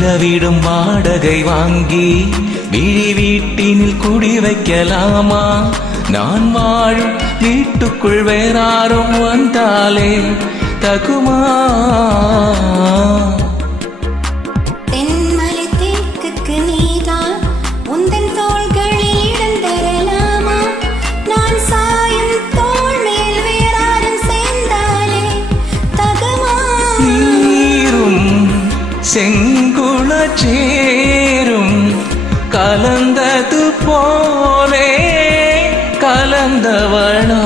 நிலவிடும் வாடகை வாங்கி விழி வீட்டினில் குடி வைக்கலாமா? நான் வாழும் வீட்டுக்குள் வேறாரும் வந்தாலே தகுமா? தென்மலை தேக்குக்கு நீதான் உந்தன் தோள்களில் இடம் தரலாமா? நான் சாயும் தோள் மேல் வேறாரும் சேர்ந்தாலே தகுமா? நீரும் செங்குள சேரும் கலந்தது போலே கலந்தவனா?